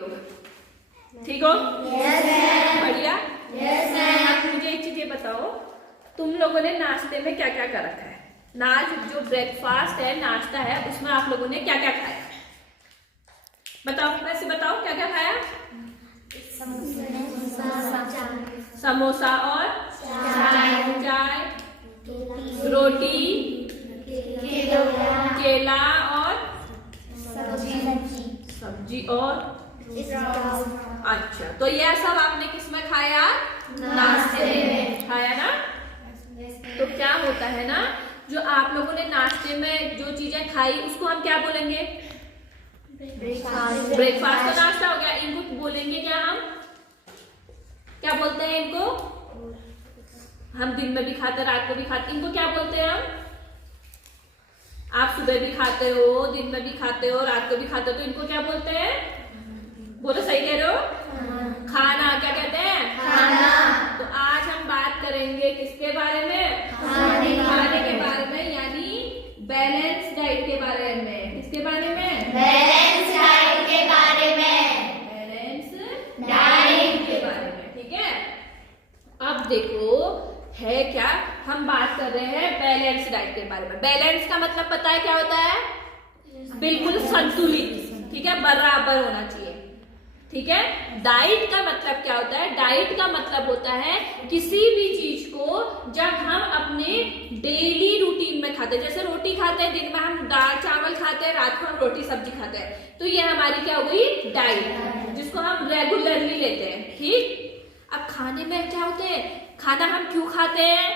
ठीक हो? बढ़िया। आप मुझे एक चीज ये बताओ, तुम लोगों ने नाश्ते में क्या क्या कर रखा है? जो ब्रेकफास्ट है, नाश्ता है, उसमें आप लोगों ने क्या क्या खाया? बताओ, वैसे बताओ क्या क्या खाया? समोसा और चाय, रोटी, केला और सब्जी और अच्छा, तो यह सब आपने किसमें खाया? नाश्ते में खाया ना। तो क्या होता है ना, जो आप लोगों ने नाश्ते में जो चीजें खाई उसको हम क्या बोलेंगे? ब्रेकफास्ट। तो नाश्ता हो गया। इनको बोलेंगे क्या हम? क्या बोलते हैं इनको? हम दिन में भी खाते, रात को भी खाते, इनको क्या बोलते हैं हम? आप सुबह भी खाते हो, दिन में भी खाते हो, रात को भी खाते हो, तो इनको क्या बोलते हैं? बोलो, सही कह रहे हो? खाना। क्या कहते हैं? खाना। तो आज हम बात करेंगे किसके बारे में? खाने के बारे में, यानी बैलेंस डाइट के बारे में। किसके बारे में? बैलेंस डाइट के बारे में। बैलेंस डाइट के बारे में, ठीक है। अब देखो है क्या, हम बात कर रहे हैं बैलेंस डाइट के बारे में। बैलेंस का मतलब पता है क्या होता है? बिल्कुल संतुलित, ठीक है, बराबर होना चाहिए, ठीक है। डाइट का मतलब क्या होता है? डाइट का मतलब होता है किसी भी चीज को जब हम अपने डेली रूटीन में खाते हैं, जैसे रोटी खाते हैं, दिन में हम दाल चावल खाते हैं, रात को हम रोटी सब्जी खाते हैं, तो ये हमारी क्या हो गई? डाइट, जिसको हम रेगुलरली लेते हैं, ठीक। अब खाने में क्या होते हैं? खाना हम क्यों खाते हैं?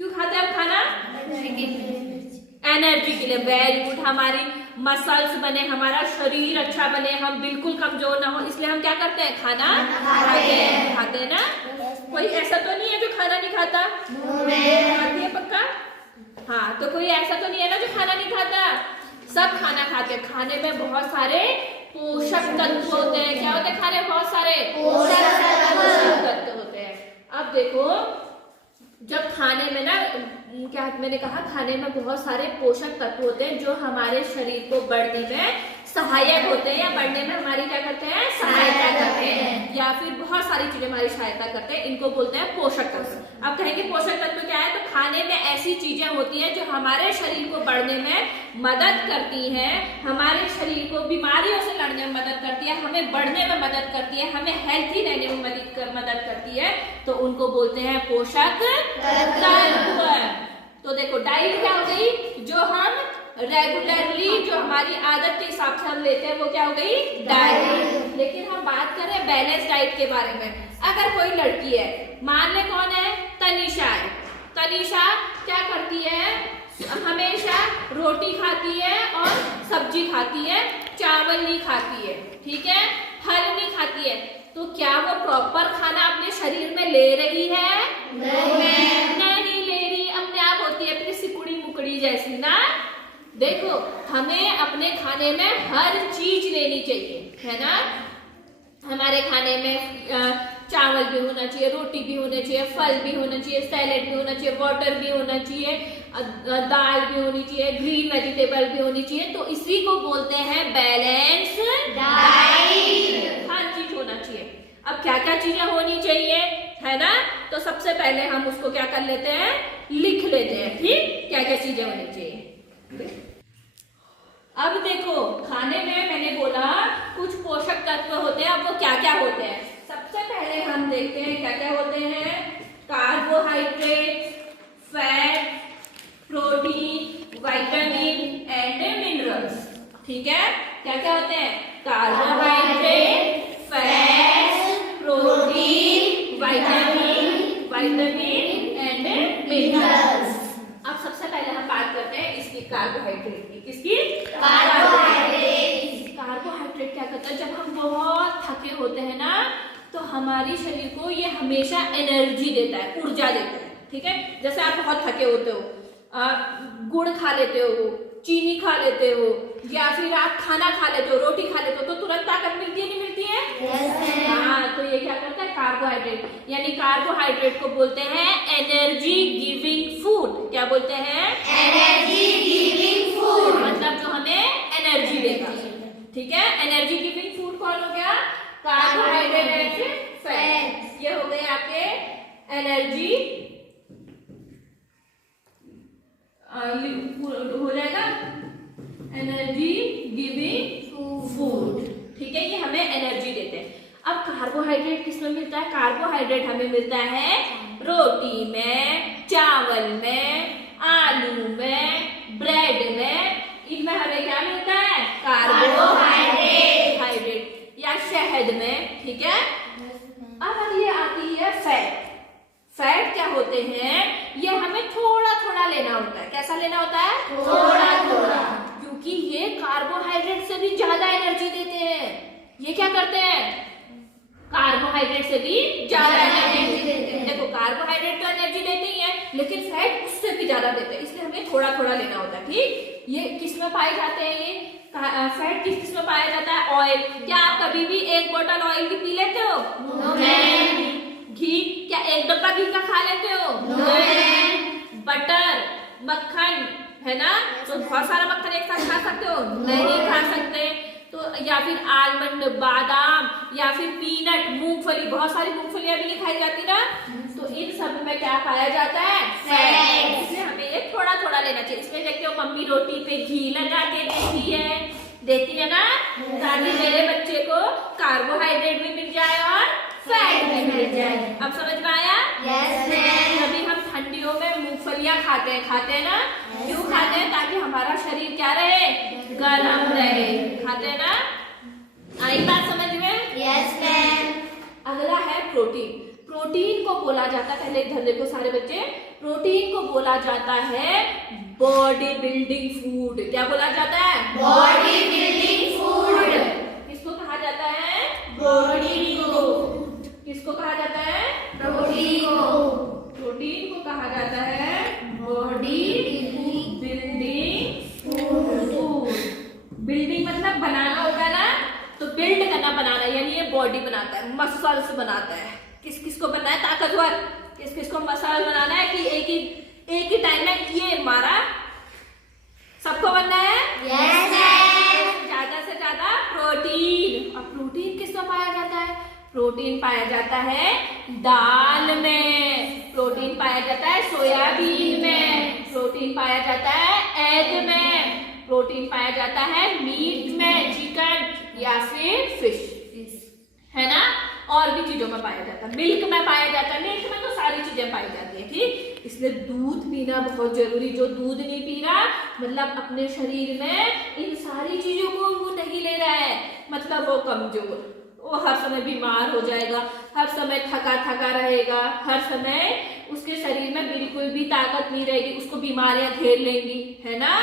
क्यों खाते हैं हम खाना? एनर्जी के लिए। Very good. हमारी मसल्स बने, हमारा शरीर अच्छा बने, हम बिल्कुल कमजोर ना हो, इसलिए हम क्या करते हैं? खाना खाते हैं ना। कोई ऐसा तो नहीं है जो खाना नहीं खाता? खाती है पक्का? हाँ, तो कोई ऐसा तो नहीं है ना जो खाना नहीं खाता? सब खाना खाते हैं। खाने में बहुत सारे पोषक तत्व होते हैं। क्या होते हैं खाने में? बहुत सारे पोषक तत्व होते हैं। अब देखो, जब खाने में ना, क्या मैंने कहा, खाने में बहुत सारे पोषक तत्व होते हैं जो हमारे शरीर को बढ़ने में सहायक होते हैं, या बढ़ने में हमारी क्या करते हैं? सहायता करते हैं, या फिर बहुत सारी चीजें हमारी सहायता करते हैं, इनको बोलते हैं पोषक तत्व। अब कहेंगे पोषक तत्व क्या है, तो खाने में ऐसी चीजें होती हैं जो हमारे शरीर को बढ़ने में मदद करती हैं, हमारे शरीर को बीमारियों से लड़ने में मदद करती है, हमें बढ़ने में मदद करती है, हमें हेल्थी रहने में मदद करती है, तो उनको बोलते हैं पोषक तत्व। तो देखो, डाइट क्या हो गई? जो हम रेगुलरली, जो हमारी आदत के हिसाब से हम लेते हैं, वो क्या हो गई? डाइट। लेकिन हम बात कर रहे हैं बैलेंस डाइट के बारे में। अगर कोई लड़की है, मान ले कौन है? तनीषा है। तनीषा क्या करती है? हमेशा रोटी खाती है और सब्जी खाती है, चावल नहीं खाती है, ठीक है, फल नहीं खाती है। तो क्या वो प्रॉपर खाना अपने शरीर में ले रही है? नहीं ले रही, अपने आप होती है फिर सिकुड़ी मुकड़ी जैसी ना। देखो, हमें अपने खाने में हर चीज लेनी चाहिए, है ना। हमारे खाने में चावल भी होना चाहिए, रोटी भी होना चाहिए, फल भी होना चाहिए, सैलेड भी होना चाहिए, वाटर भी होना चाहिए, दाल भी होनी चाहिए, ग्रीन वेजिटेबल भी होनी चाहिए। तो इसी को बोलते हैं बैलेंस डाइट। हर चीज होना चाहिए। अब क्या क्या चीजें होनी चाहिए, है ना, तो सबसे पहले हम उसको क्या कर लेते हैं? लिख लेते हैं, ठीक, क्या क्या चीजें होनी चाहिए। अब देखो, खाने में मैंने बोला कुछ पोषक तत्व होते हैं। अब वो क्या क्या होते हैं? सबसे पहले हम देखते हैं क्या क्या होते हैं। Carbohydrate, fat, protein, vitamin and minerals, ठीक है। क्या क्या होते हैं? Carbohydrate, fat, protein, vitamin and minerals. अब सबसे पहले हम बात करते हैं इसकी, कार्बोहाइड्रेट की। किसकी? कार्बोहाइड्रेट। कार्बोहाइड्रेट क्या करता है? जब हम बहुत थके होते हैं ना, तो हमारे शरीर को ये हमेशा एनर्जी देता है, ऊर्जा देता है, ठीक है। जैसे आप बहुत थके होते हो, गुड़ खा लेते हो, चीनी खा लेते हो, या फिर आप खाना खा लेते हो, रोटी खा लेते हो, तो तुरंत ताकत मिलती है, नहीं मिलती है? हाँ, तो ये क्या करता है? कार्बोहाइड्रेट। यानी कार्बोहाइड्रेट को बोलते हैं एनर्जी गिविंग फूड। क्या बोलते हैं? Energy giving food. मतलब जो हमें एनर्जी देगा, ठीक है। एनर्जी गिविंग फूड कौन हो गया? ये हो गए आपके एनर्जी, हो जाएगा एनर्जी गिविंग फूड, ठीक है, ये हमें एनर्जी देते हैं। अब कार्बोहाइड्रेट किसमें मिलता है? कार्बोहाइड्रेट हमें मिलता है रोटी में, चावल में, आलू में, ब्रेड में, इनमें हमें क्या मिलता है? कार्बोहाइड्रेट या शहद में, ठीक है। अब ये आती है फैट। फैट क्या होते हैं? ये हमें थोड़ा थोड़ा लेना होता है। कैसा लेना होता है? थोड़ा थोड़ा, क्योंकि ये कार्बोहाइड्रेट से भी ज्यादा एनर्जी देते हैं। ये क्या करते हैं? कार्बोहाइड्रेट से भी ज्यादा एनर्जी देते हैं। देखो कार्बोहाइड्रेट तो एनर्जी देते ही है, लेकिन फैट उससे भी ज्यादा देते हैं, इसलिए हमें थोड़ा थोड़ा लेना होता है, ठीक। ये किस में पाए जाते हैं? ये फैट किस में पाया जाता है? ऑयल। क्या आप कभी भी एक बोतल ऑयल की पी लेते हो? घी, क्या एक डब्बा घी का खा लेते हो? बटर, मक्खन, है ना, तो बहुत सारा मक्खन एक साथ खा सकते हो? नहीं खा सकते। तो या फिर आलमंड, बादाम, या फिर पीनट, मूंगफली, बहुत सारी मूंगफलियां भी नहीं खाई जाती ना, तो इन सब में क्या पाया जाता है? फैट। इसलिए हमें ये थोड़ा थोड़ा लेना चाहिए। इसमें देखते हो मम्मी रोटी पे घी लगा के देती है ना, ताकि मेरे बच्चे को कार्बोहाइड्रेट भी मिल जाए और फैट भी मिल जाए। अब समझ में आया? Yes ma'am. अभी हम ठंडियों में मूंगफलियां खाते हैं ना, क्यों खाते हैं? ताकि हमारा शरीर क्या रहे? गर्म रहे। खाते हैं ना? आई बात समझ में? Yes ma'am. अगला है प्रोटीन। प्रोटीन को बोला जाता है, पहले इधर देखो सारे बच्चे, प्रोटीन को बोला जाता है बॉडी बिल्डिंग फूड। क्या बोला जाता है? Body building food. किसको कहा जाता है? प्रोटीन को। किसको कहा जाता है? प्रोटीन को। प्रोटीन को कहा जाता है बॉडी बिल्डिंग फूड। बिल्डिंग मतलब बनाना होगा ना, तो बिल्ड करना, बनाना, यानी ये बॉडी बनाता है, मसल्स बनाता है। किस किस को बनना है? ताकतवर। किस किस को मसल बनाना है कि एक ही टाइम में ये मारा, सबको बनना है? Yes ma'am. ज्यादा से ज्यादा प्रोटीन। और प्रोटीन किस में पाया जाता है? प्रोटीन पाया जाता है दाल में, प्रोटीन पाया जाता है सोयाबीन में, प्रोटीन पाया जाता है एग में, प्रोटीन पाया जाता है मीट में, चिकन या फिर फिश, है ना, और भी चीजों में पाया जाता है। मिल्क में पाया जाता है, मिल्क में तो सारी चीजें पाई जाती है, ठीक। इसलिए दूध पीना बहुत जरूरी। जो दूध नहीं पी रहा, मतलब अपने शरीर में इन सारी चीजों को वो नहीं ले रहा है, मतलब वो कमजोर, वो हर समय बीमार हो जाएगा, हर समय थका थका रहेगा, हर समय उसके शरीर में बिल्कुल भी ताकत नहीं रहेगी, उसको बीमारियां घेर लेंगी, है ना।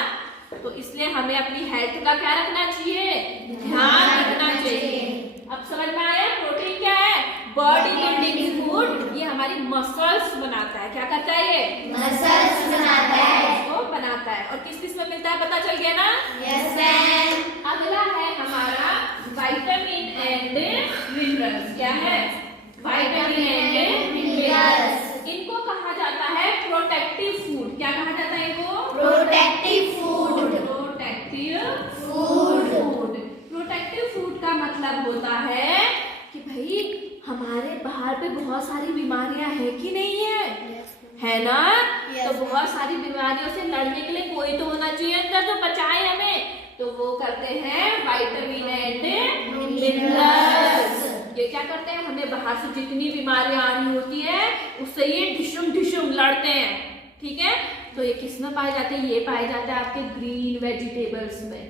तो इसलिए हमें अपनी हेल्थ का क्या रखना चाहिए? ध्यान रखना चाहिए। अब समझ में आया? प्रोटीन क्या है? Body building food. ये हमारी मसल्स बनाता है। क्या करता है? ये मसल्स बनाता है। इसको बनाता है। और किस किस में मिलता है? पता चल गया ना? Yes ma'am. अगला है हमारा विटामिन एंड मिनरल्स। क्या है? Vitamin and minerals. इनको कहा जाता है प्रोटेक्टिव फूड। क्या कहा जाता है इनको? Protective food. Protective food. Protective food का मतलब होता है कि भाई हमारे बाहर पे बहुत सारी बीमारियां है कि नहीं है? है ना? तो बहुत सारी बीमारियों से लड़ने के लिए कोई तो होना चाहिए अंदर जो बचाए हमें, तो वो करते हैं विटामिन एंड मिनरल्स। ये क्या करते हैं? हमें बाहर से जितनी बीमारियां आ रही होती है उससे ये ढिशुम ढिशुम लड़ते हैं, ठीक है। तो ये किस में पाए जाते हैं? ये पाए जाते हैं आपके ग्रीन वेजिटेबल्स में।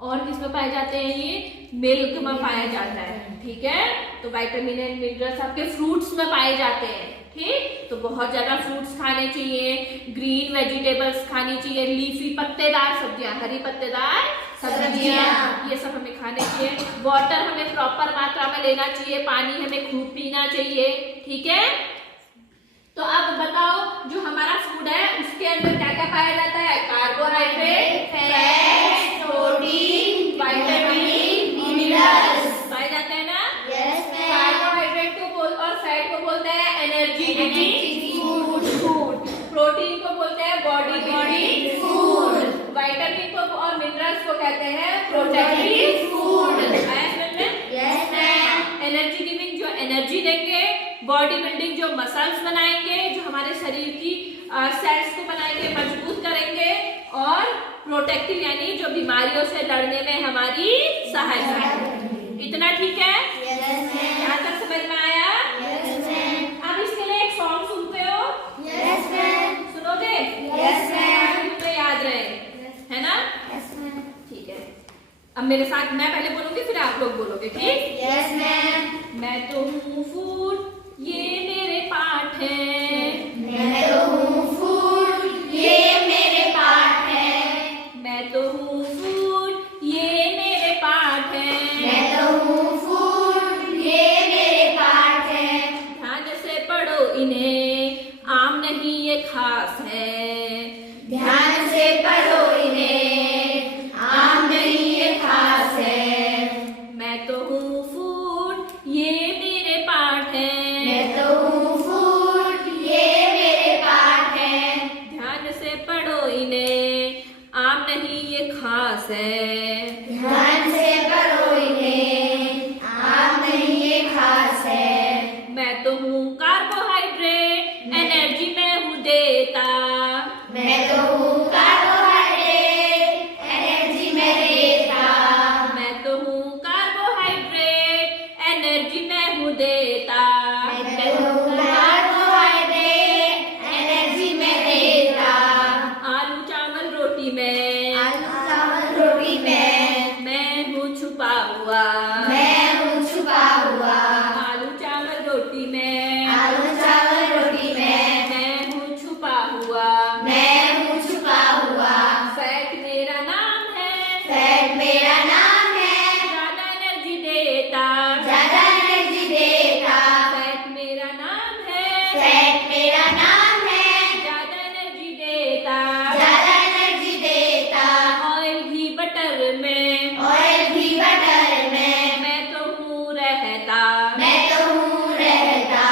और किस में पाए जाते हैं? ये मिल्क में पाया जाता है, ठीक है। तो विटामिन एंड मिनरल्स आपके फ्रूट्स में पाए जाते हैं, ठीक। तो बहुत ज्यादा फ्रूट्स खाने चाहिए, ग्रीन वेजिटेबल्स खानी चाहिए, लीफी पत्तेदार सब्जियां, हरी पत्तेदार सब्जियां, ये सब हमें खाने चाहिए। वाटर हमें प्रॉपर मात्रा में लेना चाहिए, पानी हमें खूब पीना चाहिए, ठीक है। तो अब बताओ, जो हमारा फूड है उसके अंदर क्या क्या पाया जाता है? Carbohydrate, fat, protein, vitamin, minerals पाए जाते हैं ना? Yes ma'am. कार्बोहाइड्रेट को और फैट को बोलते हैं एनर्जी फूड, प्रोटीन को बोलते हैं बॉडी बिल्डिंग फूड, विटामिन को और मिनरल्स को कहते हैं protective food. Yes ma'am. Energy giving, जो एनर्जी देंगे, बॉडी बिल्डिंग जो मसल्स बनाएंगे, जो हमारे शरीर की सेल्स को बनाएंगे, मजबूत करेंगे और प्रोटेक्टिव यानी जो बीमारियों से लड़ने में हमारी सहायता करेंगे। इतना ठीक है? Yes, ma'am. यहाँ तक समझ में आया? Yes, ma'am. अब इसके लिए एक सॉन्ग सुनते हो? Yes, ma'am. सुनोगे? Yes, ma'am. तो याद रहे, है ना? Yes, ma'am. ठीक है। अब मेरे साथ मैं पहले बोलूंगी फिर आप लोग बोलोगे, ठीक? Yes, ma'am. मैं तो हूँ फूड, ये मेरे पाठ है। मैं तो हूँ फूड, ये मेरे पाठ है। मैं तो हूँ फूड, ये मेरे पाठ है। मैं तो हूँ फूड, ये मेरे पाठ है। ध्यान से पढ़ो इन्हें, आम नहीं ये खास है। ध्यान से पढ़ो इन्हें, आम नहीं ये खास है। मैं तो हूँ फूड, ये मेरे पाठ है। मैं तो हूँ फूड, ये मेरे पाठ है। ध्यान से पढ़ो इन्हें, आम नहीं ये खास है। ध्यान से पढ़ो इन्हें, आम नहीं ये खास है। मैं तो हूँ कार्बोहाइड्रेट, एनर्जी मैं हूँ देता। मैं तो हूँ कार्बोहाइड्रेट, एनर्जी मैं देता। मैं तो हूँ कार्बोहाइड्रेट, एनर्जी मैं हूँ देता। मैं तो हूँ कार्बोहाइड्रेट, एनर्जी मैं देता। आलू चावल रोटी में आलू चावल रोटी में मैं हूँ छुपा हुआ। मैं हूँ छुपा हुआ। आलू चावल रोटी में आलू चावल रोटी में मैं हूँ छुपा हुआ। मैं हूँ छुपा हुआ। फैट मेरा नाम है, फैट मेरा नाम है, ज्यादा एनर्जी देता। ज्यादा एनर्जी देता। फैट मेरा नाम है, फैट मेरा नाम है, ज्यादा एनर्जी देता। ज्यादा एनर्जी देता। ऑयल घी बटर में ऑयल घी बटर में मैं तो हूँ रहता। मैं तो हूँ रहता।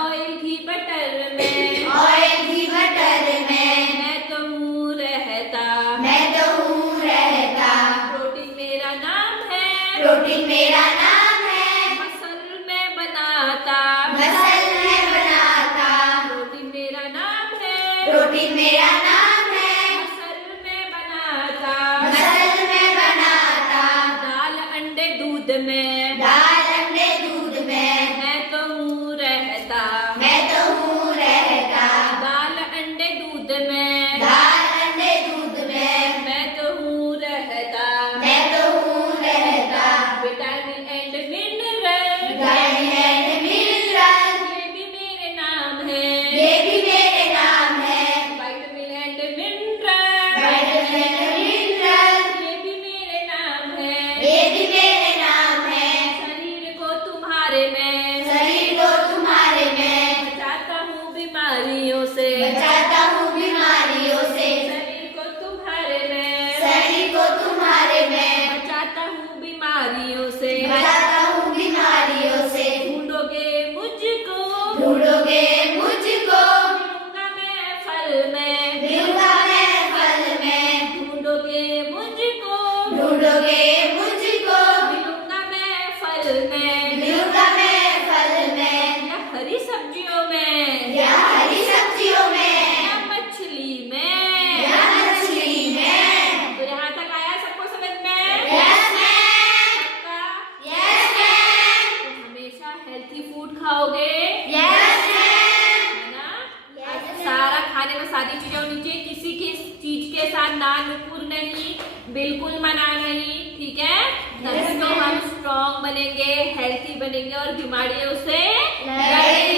ऑयल घी बटर में ऑयल घी बटर में मैं तो हूँ रहता। मैं तो हूँ रहता। प्रोटीन मेरा नाम है, प्रोटीन मेरा नाम है, मसल में बनाता। मसल में बनाता। प्रोटीन मेरा नाम है, प्रोटीन मेरा नाम है, मसल में बनाता। मसल में बनाता। दाल अंडे दूध में दाल अंडे दूध में मैं तो हूँ रहता। मैं तो हूँ रहता। दाल अंडे दूध में दाल अंडे दूध में मैं तो हूँ रहता। मैं तो हूँ रहता। Vitamin and mineral vitamin and mineral ये भी मेरे नाम है। ये भी मेरे नाम है। Vitamin and mineral vitamin and mineral ये भी मेरे नाम है। ये भी मेरे नाम है। शरीर को तुम्हारे में शरीर को तुम्हारे में बचाता हूँ बीमारियों से। बचाता हूँ बीमारियों से। शरीर को तुम्हारे में शरीर को तुम्हारे में बचाता हूँ बीमारियों से। बचाता हूँ बीमारियों से। ढूंढोगे मुझको ढूंढोगे मुझको मिलूंगा मैं फल में। मिलूंगा मैं फल में। ढूंढोगे मुझको ढूंढोगे मुझको मिलूंगा मैं फल में। मिलूंगा मैं फल में। या हरी सब्जियों में या हरी सब्जियों में या मछली में या मछली में। तो यहाँ तक आया सबको समझ में? Yes ma'am. सबका? Yes ma'am. तो हमेशा हेल्थी फूड खाओगे, यस मैम। है ना? Yes, सारा खाने में सारी चीजें होनी चाहिए, किसी की चीज के साथ ना नुकुर नहीं, बिल्कुल मना नहीं, ठीक है? तभी तो हम स्ट्रॉन्ग बनेंगे, हेल्थी बनेंगे और बीमारियों से लड़ेंगे।